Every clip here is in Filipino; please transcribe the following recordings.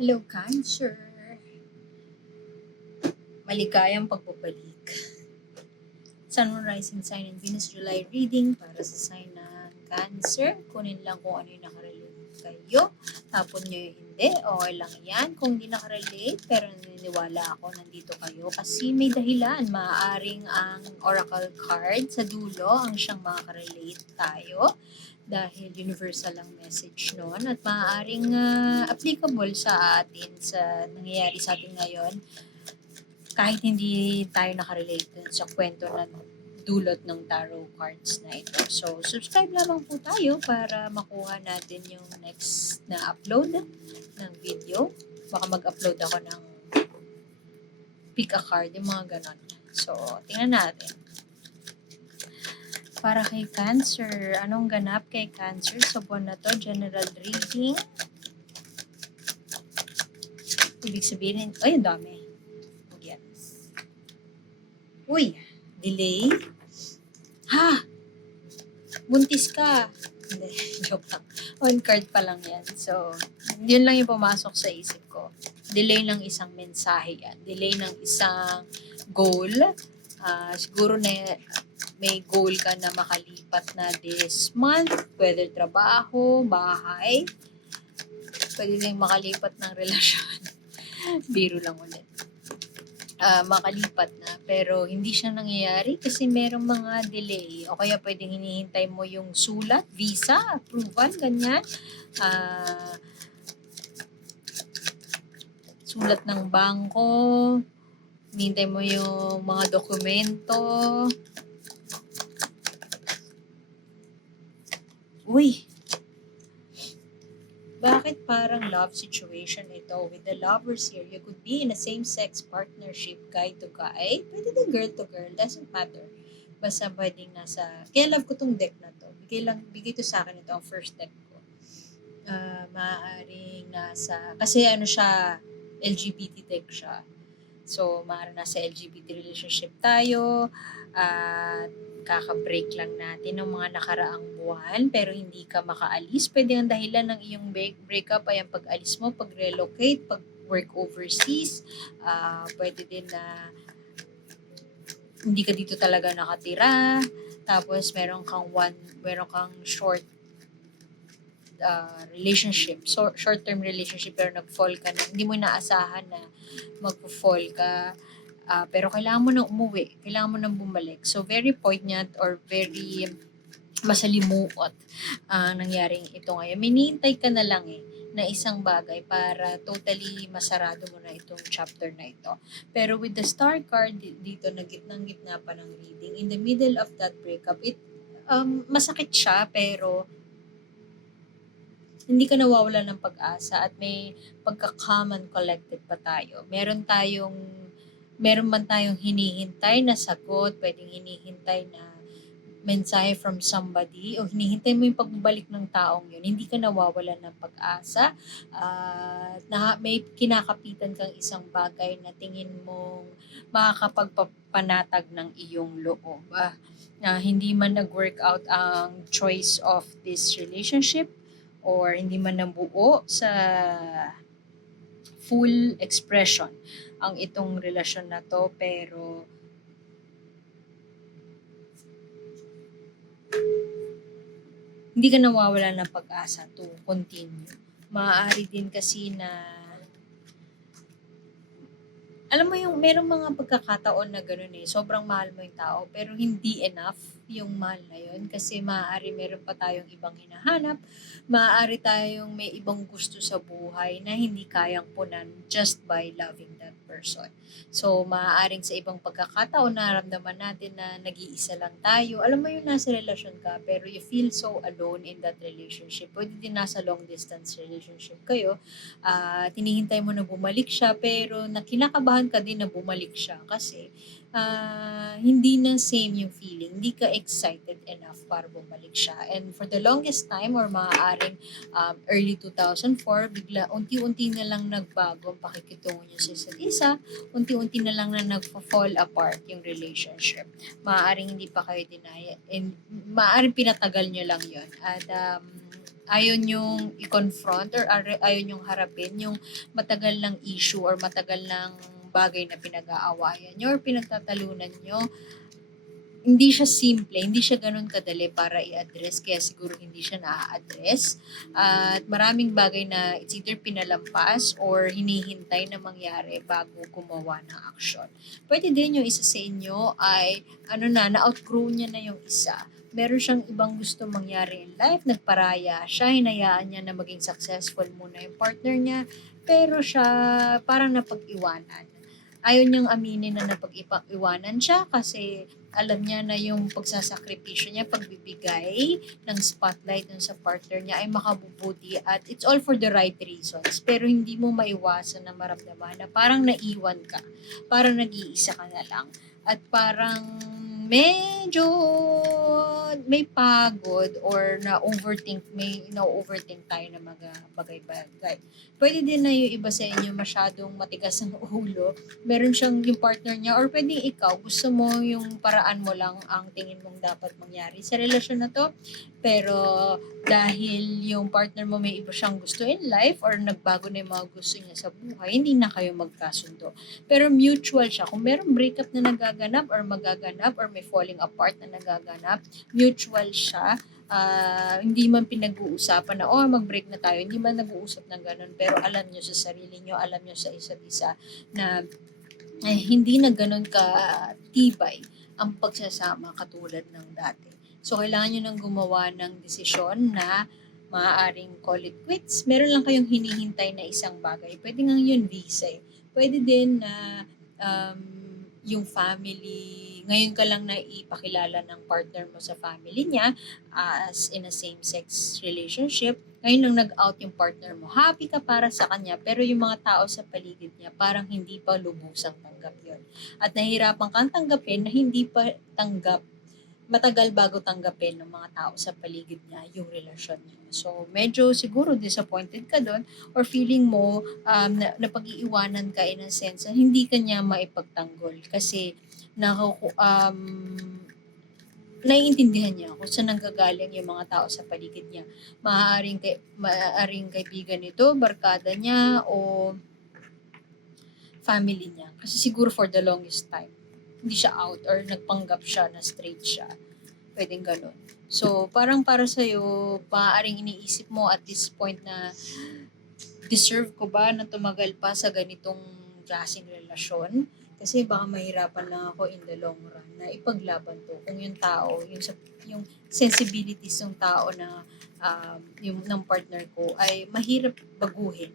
Hello, Cancer. Maligayang pagbabalik. Sun, Moon, Rising Sign, and Venus July reading para sa sign ng Cancer. Kunin lang kung ano yung nakarelate kayo. Tapon nyo yung hindi. Okay lang yan. Kung hindi nakarelate, pero naniniwala ako nandito kayo. Kasi may dahilan. Maaaring ang oracle card sa dulo ang siyang makakarelate tayo. Dahil universal ang message nun. At maaaring applicable sa atin, sa nangyayari sa atin ngayon kahit hindi tayo nakarelate dun sa kwento na dulot ng tarot cards na ito. So, subscribe lamang po tayo para makuha natin yung next na upload ng video. Baka mag-upload ako ng pick a card, yung mga ganon. So, tingnan natin. Para kay Cancer, anong ganap kay Cancer sa buwan na to? General reading. Ibig sabihin, ay, ang dami. Uy, delay? Ha? Buntis ka? Hindi, joke lang. On card pa lang yan. So, yun lang yung pumasok sa isip ko. Delay ng isang mensahe yan. Delay ng isang goal. Siguro na may goal ka na makalipat na this month. Whether trabaho, bahay. Pwede din makalipat ng relasyon. Biro lang ulit. Makalipat na pero hindi siya nangyayari kasi merong mga delay o kaya pwedeng hinihintay mo yung sulat, visa, approval, ganyan. Sulat ng bangko, hinihintay mo yung mga dokumento. Uy! Bakit parang love situation ito? With the lovers here, you could be in a same-sex partnership, guy to guy. Pwede din girl to girl, doesn't matter. Basta pwedeng nasa... Kaya love ko tong deck na to. Bigay to sa akin ito, ang first deck ko. Maaaring nasa... Kasi ano siya, LGBT deck siya. So, maaaring nasa LGBT relationship tayo. At kaka-break lang natin ng mga nakaraang buwan pero hindi ka makaalis. Pwede ang dahilan ng iyong breakup ay ang pag-alis mo, pag-relocate, pag-work overseas. Pwede din na hindi ka dito talaga nakatira. Tapos meron kang short relationship, short-term relationship pero nag-fall ka na. Hindi mo inaasahan na mag-fall ka. Pero kailangan mo nang umuwi, kailangan mo nang bumalik. So, very poignant or very masalimuot ang nangyaring ito ngayon. Minintay ka na lang na isang bagay para totally masarado mo na itong chapter na ito. Pero with the star card dito na gitnang-gitna pa ng reading, in the middle of that breakup, masakit siya pero hindi ka nawawala ng pag-asa at may pagka-calm and collected pa tayo. Meron man tayong hinihintay na sagot, pwedeng hinihintay na mensahe from somebody o hinihintay mo yung pagbabalik ng taong yun, hindi ka nawawalan ng pag-asa. May kinakapitan kang isang bagay na tingin mong makakapagpapanatag ng iyong loob. Na hindi man nag-work out ang choice of this relationship or hindi man nabuo sa full expression ang itong relasyon na to pero hindi ka nawawala ng pag-asa to continue. Maaari din kasi na alam mo yung merong mga pagkakataon na gano'n sobrang mahal mo yung tao pero hindi enough yung mahal na yun kasi maaari meron pa tayong ibang hinahanap, maaari tayong may ibang gusto sa buhay na hindi kayang punan just by loving that person. So, maaaring sa ibang pagkakataon naramdaman natin na nag-iisa lang tayo. Alam mo yung nasa relasyon ka pero you feel so alone in that relationship. Pwede din nasa long distance relationship kayo. Tinihintay mo na bumalik siya pero kinakabahan ka din na bumalik siya kasi hindi na same yung feeling. Hindi ka excited enough para bumalik siya. And for the longest time or maaaring early 2004, bigla unti-unti na lang nagbago ang pakikitungo niyo sa isa't isa. Unti-unti na lang na nagfa-fall apart yung relationship. Maaaring hindi pa kayo dinaya and maaaring pinatagal niyo lang yon. At Ayaw niyong i-confront or ayaw niyong harapin yung matagal ng issue or matagal ng bagay na pinag-aawayan niyo or pinagtatalunan niyo. Hindi siya simple, hindi siya gano'n kadali para i-address kaya siguro hindi siya naa-address. At maraming bagay na it's either pinalampas or hinihintay na mangyari bago gumawa ng aksyon. Puwede din yung isa sa inyo ay na-outgrow niya na yung isa. Meron siyang ibang gusto mangyari in life, nagparaya siya, hinayaan niya na maging successful muna yung partner niya, pero siya parang napag-iwanan. Ayaw niyang aminin na napag-iwanan siya kasi alam niya na yung pagsasakripisyo niya, pagbibigay ng spotlight dun sa partner niya ay makabubuti at it's all for the right reasons. Pero hindi mo maiwasan na maramdaman na parang naiwan ka, parang nag-iisa ka na lang, at parang medyo may pagod or may na-overthink tayo na mga bagay-bagay. Pwede din na yung iba sa inyo masyadong matigas ang ulo, meron siyang yung partner niya or pwedeng ikaw, gusto mo yung paraan mo lang ang tingin mong dapat mangyari sa relasyon na to, pero dahil yung partner mo may iba siyang gusto in life or nagbago na yung mga gusto niya sa buhay, hindi na kayo magkasundo. Pero mutual siya. Kung merong breakup na nagaganap or magaganap or may falling apart na nagaganap, mutual siya. Hindi man pinag-uusapan na, mag-break na tayo. Hindi man nag-uusap ng ganun. Pero alam nyo sa sarili nyo, alam nyo sa isa't isa na hindi na ganun ka-tibay ang pagsasama katulad ng dati. So, kailangan nyo nang gumawa ng desisyon na maaaring call it quits. Meron lang kayong hinihintay na isang bagay. Pwede nga yun visa eh. Pwede din na yung family, ngayon ka lang na ipakilala ng partner mo sa family niya as in a same-sex relationship. Ngayon nang nag-out yung partner mo, happy ka para sa kanya, pero yung mga tao sa paligid niya parang hindi pa lubusang tanggap yun. At nahihirapan kang tanggapin na hindi pa tanggap, matagal bago tanggapin ng mga tao sa paligid niya yung relasyon niya. So, medyo siguro disappointed ka doon or feeling mo napag-iiwanan ka in a sense na hindi ka niya maipagtanggol kasi naiintindihan niya kung saan nanggagaling yung mga tao sa paligid niya. Maaaring kaibigan nito, barkada niya, o family niya. Kasi siguro for the longest time, hindi siya out or nagpanggap siya na straight siya. Pwedeng ganun. So, parang para sa'yo, maaaring iniisip mo at this point na deserve ko ba na tumagal pa sa ganitong klaseng relasyon? Kasi baka mahirapan lang ako in the long run na ipaglaban to. Kung yung tao, yung sensibilities ng tao na yung ng partner ko ay mahirap baguhin.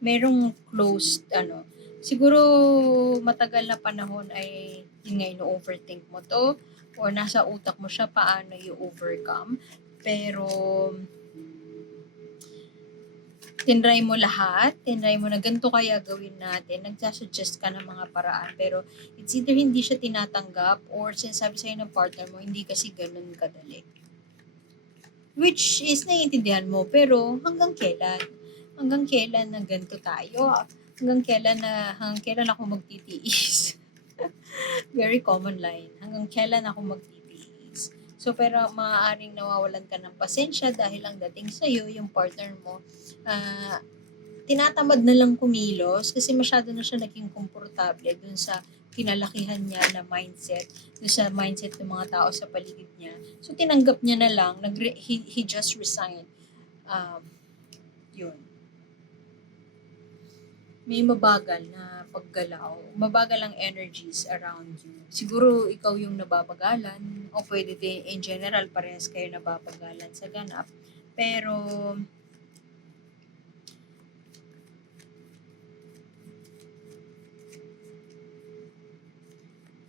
Merong closed, siguro matagal na panahon ay yun nga, ino-overthink mo to or nasa utak mo siya paano i-overcome. Pero tinry mo lahat, tinry mo na ganito kaya gawin natin, nagsasuggest ka ng mga paraan, pero it's either hindi siya tinatanggap or sinasabi sa'yo ng partner mo, hindi kasi ganun kadali. Which is naiintindihan mo, pero hanggang kailan? Hanggang kailan na ganito tayo? Hanggang kailan ako magtitiis? Very common line. Hanggang kailan ako magtitiis? So, pero maaaring nawawalan ka ng pasensya dahil ang dating sa'yo, yung partner mo, tinatamad na lang kumilos kasi masyado na siya naging komportable dun sa kinalakihan niya na mindset, dun sa mindset ng mga tao sa paligid niya. So, tinanggap niya na lang, he just resigned. Yun. May mabagal na paggalaw, mabagal ang energies around you. Siguro ikaw yung nababagalan o pwede din in general parehas kayo nababagalan sa ganap. Pero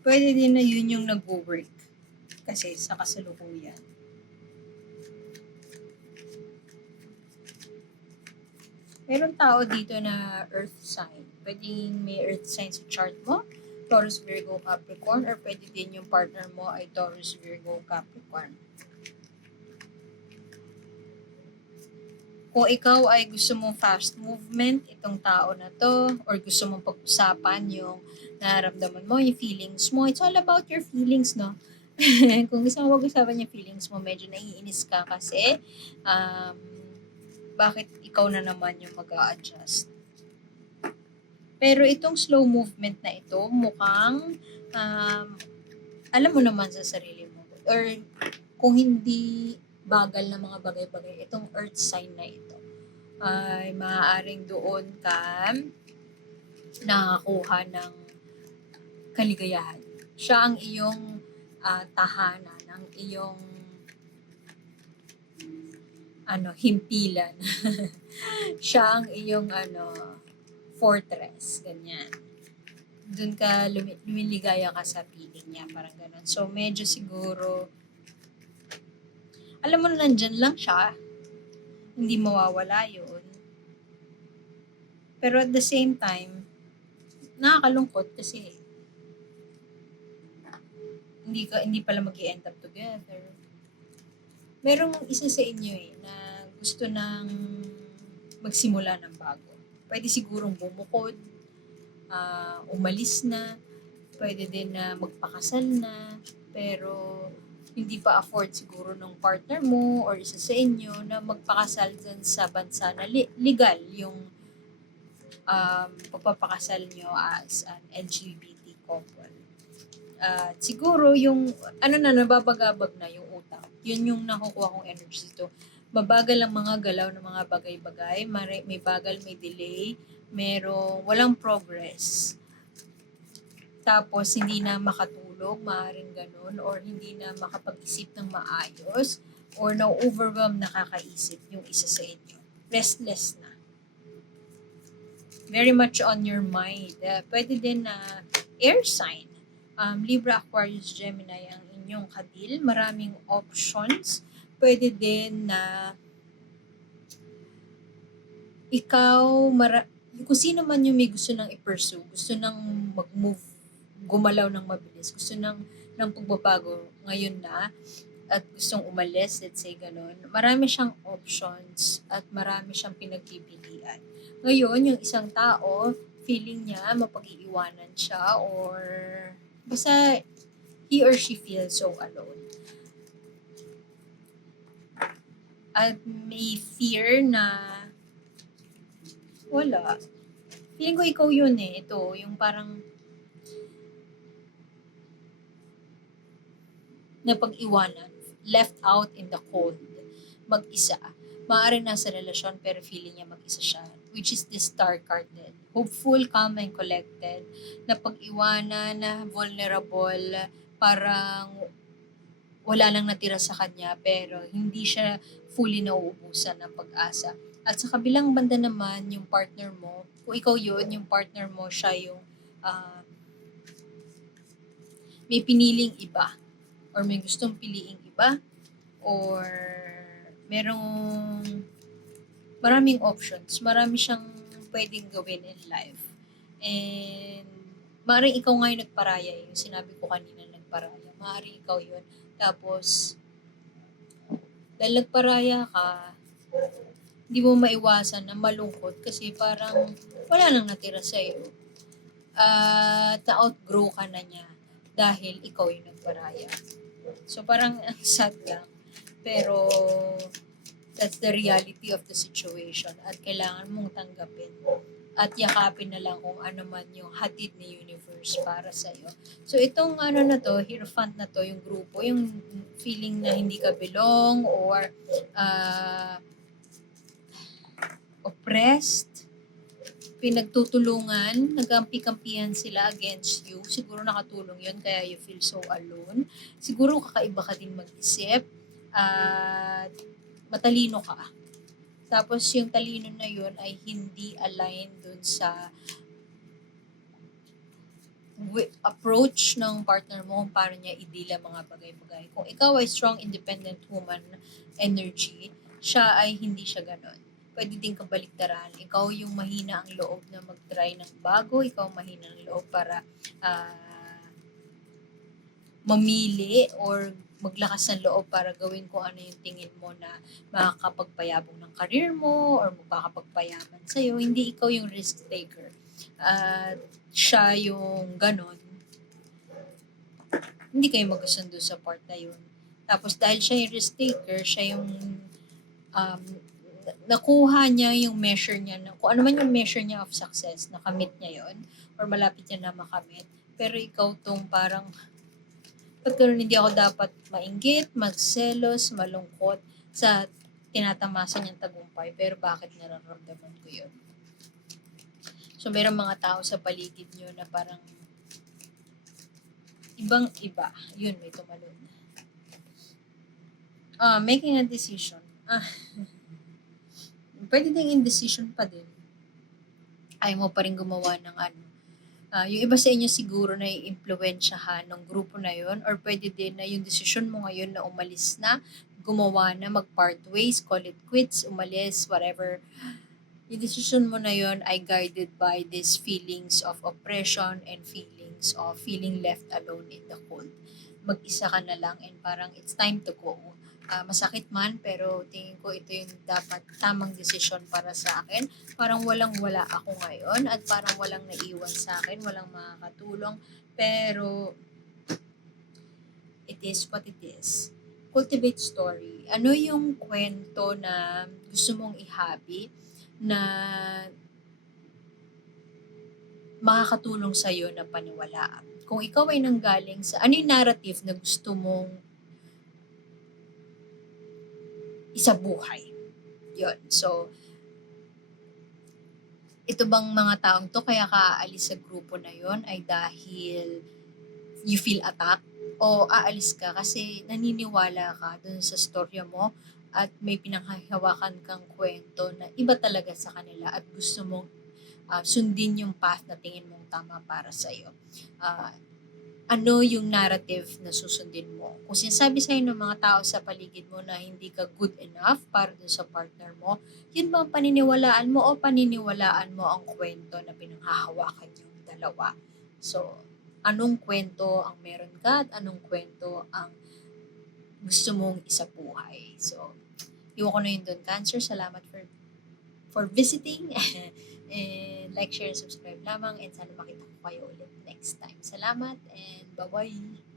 pwede din na yun yung nag-work kasi sa kasalukuyan. Meron tao dito na earth sign. Pwedeng may earth sign sa chart mo, Taurus, Virgo, Capricorn, or pwede din yung partner mo ay Taurus, Virgo, Capricorn. Kung ikaw ay gusto mong fast movement, itong tao na 'to, or gusto mong pag-usapan yung nararamdaman mo, yung feelings mo, it's all about your feelings 'no. Kung gusto mo pag-usapan yung feelings mo, medyo naiinis ka kasi, um, bakit ikaw na naman yung mag-a-adjust. Pero itong slow movement na ito mukhang, alam mo naman sa sarili mo, or kung hindi bagal na mga bagay-bagay, itong earth sign na ito ay maaaring doon ka nakakuha ng kaligayahan. Siya ang iyong tahanan, ang iyong himpilan. Siya ang iyong fortress, ganyan. Doon ka lumiligaya ka sa piling niya, parang ganun. So medyo siguro, alam mo na nandyan lang siya, hindi mawawala yun. Pero at the same time, nakakalungkot kasi hindi pala mag-i-end up together. Merong isa sa inyo na gusto ng magsimula ng bago. Pwede sigurong bumukod, umalis na, pwede din na magpakasal na, pero hindi pa afford siguro ng partner mo or isa sa inyo na magpakasal dun sa bansa na legal yung pagpapakasal nyo as an LGBT couple. Siguro yung nababagabag na yung utak. Yun yung nakukuha kong energy dito. Mabagal ang mga galaw ng mga bagay-bagay, may bagal, may delay, walang progress. Tapos hindi na makatulog, maaaring ganun, or hindi na makapag-isip ng maayos, or na-overwhelm nakakaisip yung isa sa inyo. Restless na. Very much on your mind. Pwede din na air sign. Libra, Aquarius, Gemini ang inyong kadil. Maraming options. Pwede din na ikaw, kung sino man yung may gusto nang i-pursue, gusto nang mag-move, gumalaw ng mabilis, gusto ng pagbabago ngayon na, at gustong umalis, let's say ganun, marami siyang options at marami siyang pinagpipilian. Ngayon, yung isang tao, feeling niya mapag-iiwanan siya, or basta he or she feels so alone. At may fear na wala. Feeling ko ikaw yun ito, yung parang napag-iwanan, left out in the cold, mag-isa. Maaaring nasa relasyon pero feeling niya mag-isa siya, which is the star card din. Hopeful, calm, and collected, napag-iwanan, vulnerable, parang wala lang natira sa kanya pero hindi siya fully nauubusan ng pag-asa. At sa kabilang banda naman, yung partner mo, kung ikaw yun, yung partner mo, siya yung may piniling iba, or may gustong piliing iba, or maraming options, marami siyang pwedeng gawin in life. And maaaring ikaw nga yung nagparaya, yung sinabi ko kanina nagparaya, maaaring ikaw yun. Tapos, dahil nagparaya ka, hindi mo maiwasan na malungkot kasi parang wala nang natira sa'yo. At na-outgrow ka na niya dahil ikaw yung nagparaya. So parang ang sad lang. Pero that's the reality of the situation at kailangan mong tanggapin at yakapin na lang kung ano man yung hatid ni universe para sa iyo. So itong na to, Hierophant na to, yung grupo, yung feeling na hindi ka belong or oppressed, pinagtutulungan, nag-kampi-kampihan sila against you. Siguro nakatulong yun, kaya you feel so alone. Siguro kakaiba ka din mag-isip at matalino ka. Tapos yung talino na yun ay hindi aligned dun sa approach ng partner mo kung paano niya idila mga bagay-bagay. Kung ikaw ay strong, independent woman energy, siya ay hindi siya ganon. Pwede din kabaliktaran. Ikaw yung mahina ang loob na mag-try ng bago, ikaw mahina ang loob para mamili or maglakas ng loob para gawin kung ano yung tingin mo na makakapagpayabong ng career mo or makakapagpayaman sa'yo. Hindi ikaw yung risk taker. At siya yung ganon, hindi kayo magkasundo sa part na yun. Tapos dahil siya yung risk taker, siya yung um, nakuha niya yung measure niya, kung ano man yung measure niya of success, nakamit niya yon or malapit niya na makamit. Pero ikaw tong parang, ba't ganun hindi ako dapat mainggit, magselos, malungkot sa tinatamasa niyang tagumpay, pero bakit nararamdaman ko yun? So, mayroong mga tao sa paligid niyo na parang ibang-iba. Yun, may tumalon. Making a decision. Pwede ding indecision pa din. Ayaw mo pa rin gumawa ng ano. Yung iba sa inyo siguro na iimpluwensyahan ng grupo na yon or pwede din na yung decision mo ngayon na umalis na, gumawa na, mag-part ways, call it quits, umalis, whatever. Yung decision mo na yon ay guided by these feelings of oppression and feelings of feeling left alone in the cold. Mag-isa ka na lang and parang it's time to go. Masakit man, pero tingin ko ito yung dapat tamang desisyon para sa akin. Parang walang-wala ako ngayon at parang walang naiwan sa akin, walang makakatulong. Pero it is what it is. Cultivate story. Ano yung kwento na gusto mong ihabi na makakatulong sa'yo na paniwalaan? Kung ikaw ay nanggaling sa, ano yung narrative na gusto mong isabuhay? Yun. So, ito bang mga taong to kaya ka aalis sa grupo na yon ay dahil you feel attacked? O aalis ka kasi naniniwala ka dun sa storya mo at may pinanghahawakan kang kwento na iba talaga sa kanila at gusto mong sundin yung path na tingin mong tama para sa'yo. Ano yung narrative na susundin mo? Kung sinasabi sa'yo ng mga tao sa paligid mo na hindi ka good enough para dun sa partner mo, yun ba ang paniniwalaan mo o paniniwalaan mo ang kwento na pinanghahawakan yung dalawa? So, anong kwento ang meron ka at anong kwento ang gusto mong isabuhay? So, iwan ko na yun doon. Cancer, salamat for visiting. And like, share, and subscribe lamang. And sana makita ko kayo ulit next time. Salamat and bye-bye!